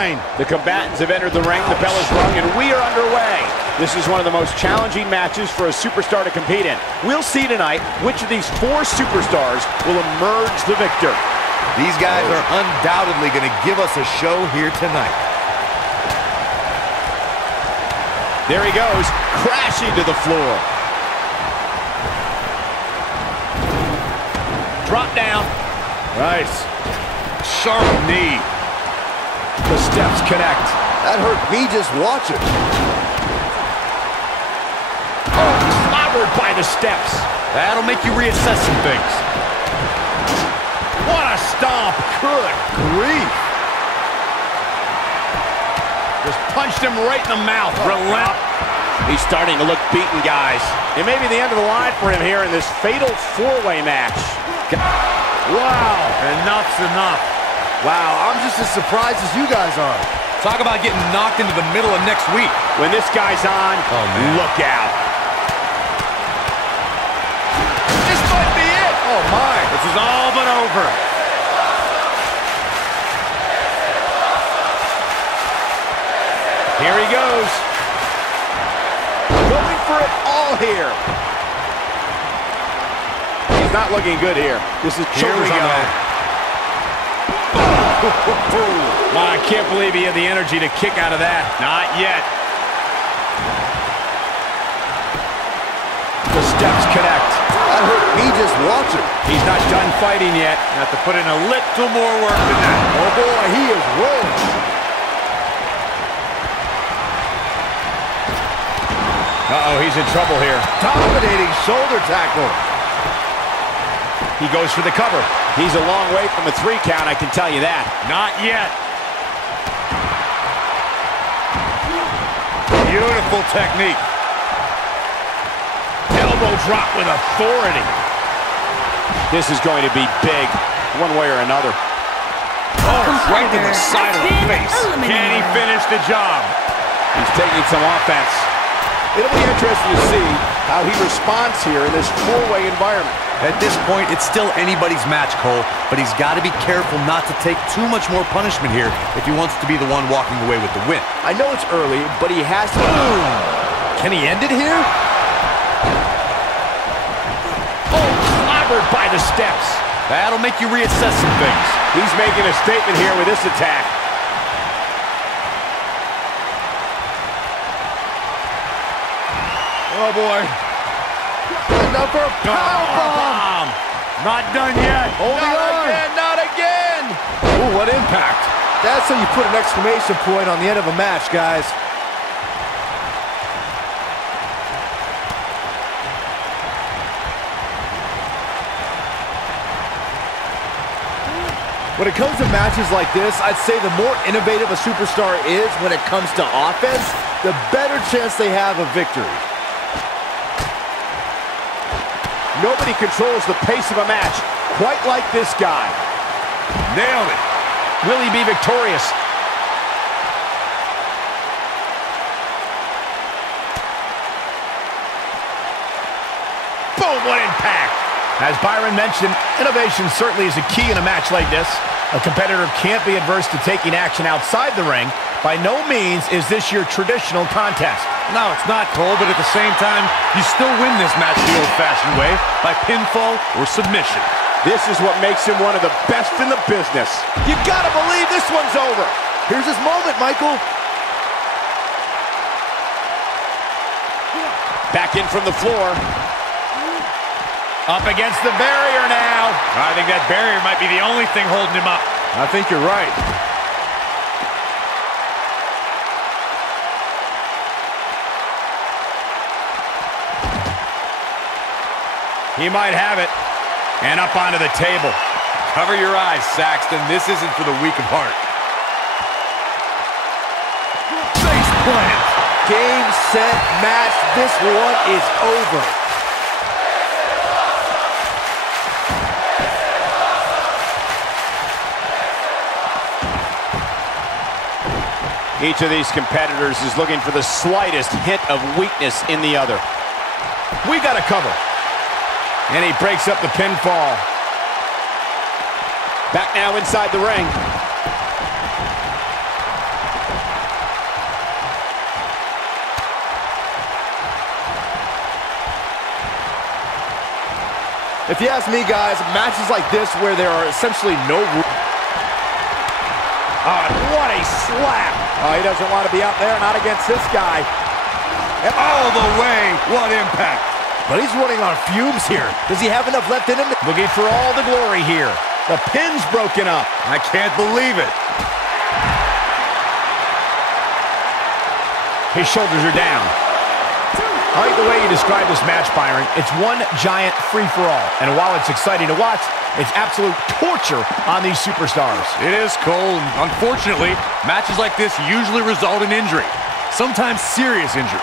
line. The combatants have entered the ring, the bell is rung, and we are underway. This is one of the most challenging matches for a superstar to compete in. We'll see tonight which of these four superstars will emerge the victor. These guys are undoubtedly going to give us a show here tonight. There he goes, crashing to the floor. Drop down. Nice. Sharp knee. The steps connect. That hurt me just watching. Oh, clobbered by the steps. That'll make you reassess some things. What a stomp. Good grief. Just punched him right in the mouth. Relent. He's starting to look beaten, guys. It may be the end of the line for him here in this fatal four-way match. Wow. Enough's enough. Wow, I'm just as surprised as you guys are. Talk about getting knocked into the middle of next week. When this guy's on, look out. This might be it. Oh, my. This is all but over. Here he goes. Going for it all here. He's not looking good here. This is Here we go. I can't believe he had the energy to kick out of that. Not yet. The steps connect. That hurt me just watching. He's not done fighting yet. Have to put in a little more work than that. Oh boy, he is rolling. Uh-oh, he's in trouble here. Dominating shoulder tackle. He goes for the cover. He's a long way from a 3 count, I can tell you that. Not yet. Beautiful technique. Elbow drop with authority. This is going to be big, one way or another. Oh, right to the side of the face. Can he finish the job? He's taking some offense. It'll be interesting to see how he responds here in this four-way environment. At this point, it's still anybody's match, Cole, but he's got to be careful not to take too much more punishment here if he wants to be the one walking away with the win. I know it's early, but he has to... Boom! Can he end it here? Oh, clobbered by the steps. That'll make you reassess some things. He's making a statement here with this attack. Oh, boy. Another powerbomb. Not done yet. Holding on. Not again. Ooh, what impact. That's how you put an exclamation point on the end of a match, guys. When it comes to matches like this, I'd say the more innovative a superstar is when it comes to offense, the better chance they have of victory. Nobody controls the pace of a match quite like this guy. Nailed it. Will he be victorious? Boom, what impact. As Byron mentioned, innovation certainly is a key in a match like this. A competitor can't be adverse to taking action outside the ring. By no means is this your traditional contest. No, it's not, Cole, but at the same time, you still win this match the old-fashioned way, by pinfall or submission. This is what makes him one of the best in the business. You gotta believe this one's over. Here's his moment, Michael. Back in from the floor. Up against the barrier now. I think that barrier might be the only thing holding him up. I think you're right. He might have it. And up onto the table. Cover your eyes, Saxton. This isn't for the weak of heart. Face plant. Game, set, match. This one is over. Each of these competitors is looking for the slightest hint of weakness in the other. We got a cover. And he breaks up the pinfall. Back now inside the ring. If you ask me, guys, matches like this where there are essentially no rules. Oh, what a slap. Oh, he doesn't want to be out there, not against this guy. And all the way, what impact. But he's running on fumes here. Does he have enough left in him? Looking for all the glory here. The pin's broken up. I can't believe it. His shoulders are down. I like the way you describe this match, Byron. It's one giant free-for-all. And while it's exciting to watch, it's absolute torture on these superstars. It is, Cole. Unfortunately, matches like this usually result in injury. Sometimes serious injury.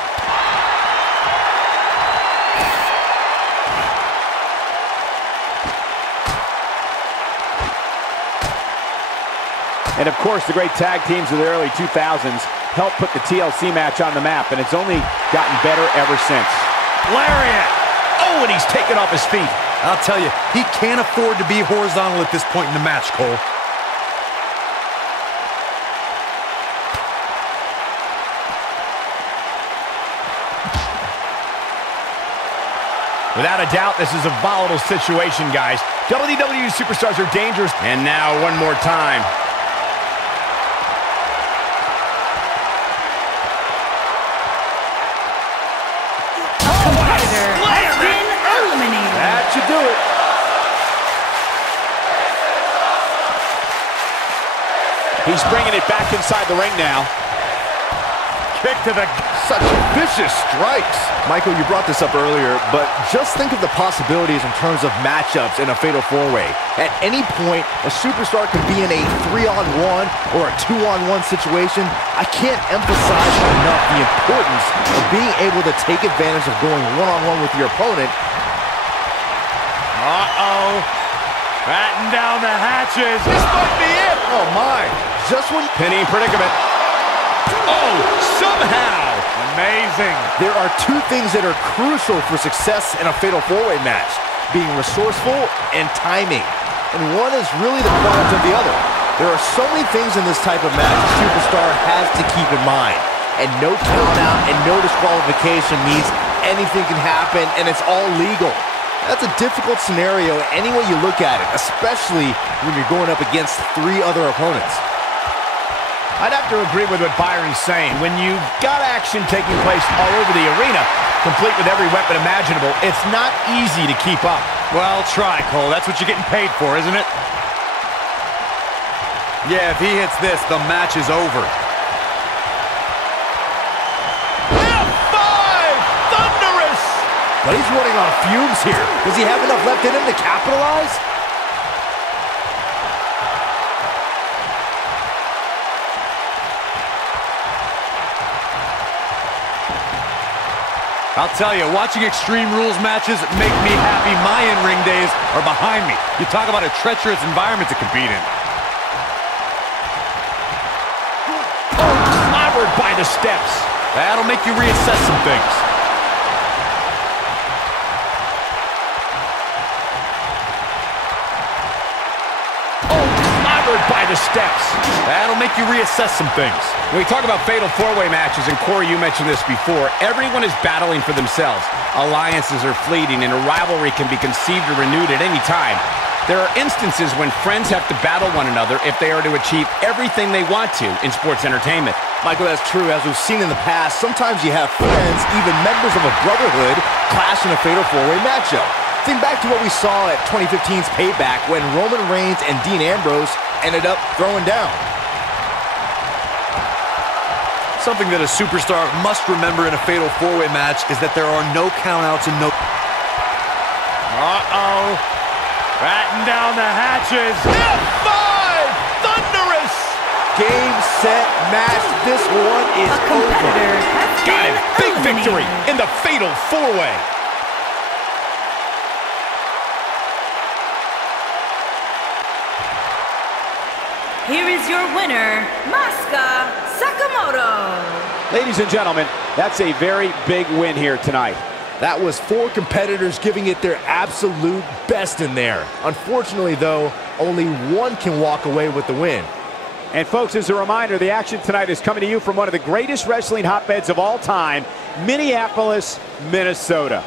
And of course, the great tag teams of the early 2000s helped put the TLC match on the map, and it's only gotten better ever since. Lariat! Oh, and he's taken off his feet. I'll tell you, he can't afford to be horizontal at this point in the match, Cole. Without a doubt, this is a volatile situation, guys. WWE superstars are dangerous. And now, one more time. That should do it. He's bringing it back inside the ring now. Kick to the... Such vicious strikes. Michael, you brought this up earlier, but just think of the possibilities in terms of matchups in a fatal four-way. At any point, a superstar could be in a 3-on-1 or a 2-on-1 situation. I can't emphasize enough the importance of being able to take advantage of going one-on-one with your opponent. Uh-oh. Batten down the hatches. This might be it. Oh, my. Just when... Penny predicament. Oh, somehow. Amazing. There are two things that are crucial for success in a fatal four-way match. Being resourceful and timing. And one is really the product of the other. There are so many things in this type of match a superstar has to keep in mind. And no count-out and no disqualification means anything can happen and it's all legal. That's a difficult scenario any way you look at it, especially when you're going up against 3 other opponents. I'd have to agree with what Byron's saying. When you've got action taking place all over the arena, complete with every weapon imaginable, it's not easy to keep up. Well, try, Cole. That's what you're getting paid for, isn't it? Yeah, if he hits this, the match is over. F5! Thunderous! But he's running on fumes here. Does he have enough left in him to capitalize? I'll tell you, watching Extreme Rules matches make me happy. My in-ring days are behind me. You talk about a treacherous environment to compete in. Oh, clobbered by the steps. That'll make you reassess some things. By the steps. That'll make you reassess some things. When we talk about fatal four-way matches, and Corey, you mentioned this before, everyone is battling for themselves. Alliances are fleeting, and a rivalry can be conceived or renewed at any time. There are instances when friends have to battle one another if they are to achieve everything they want to in sports entertainment. Michael, that's true. As we've seen in the past, sometimes you have friends, even members of a brotherhood, clash in a fatal four-way matchup. Think back to what we saw at 2015's Payback when Roman Reigns and Dean Ambrose ended up throwing down. Something that a superstar must remember in a fatal four-way match is that there are no countouts and no... Uh-oh. Batten down the hatches. F5! Thunderous! Game, set, match. This one is over. Got it. Big victory in the fatal four-way. Here is your winner, Masuka Sakamoto. Ladies and gentlemen, that's a very big win here tonight. That was 4 competitors giving it their absolute best in there. Unfortunately, though, only one can walk away with the win. And folks, as a reminder, the action tonight is coming to you from one of the greatest wrestling hotbeds of all time, Minneapolis, Minnesota.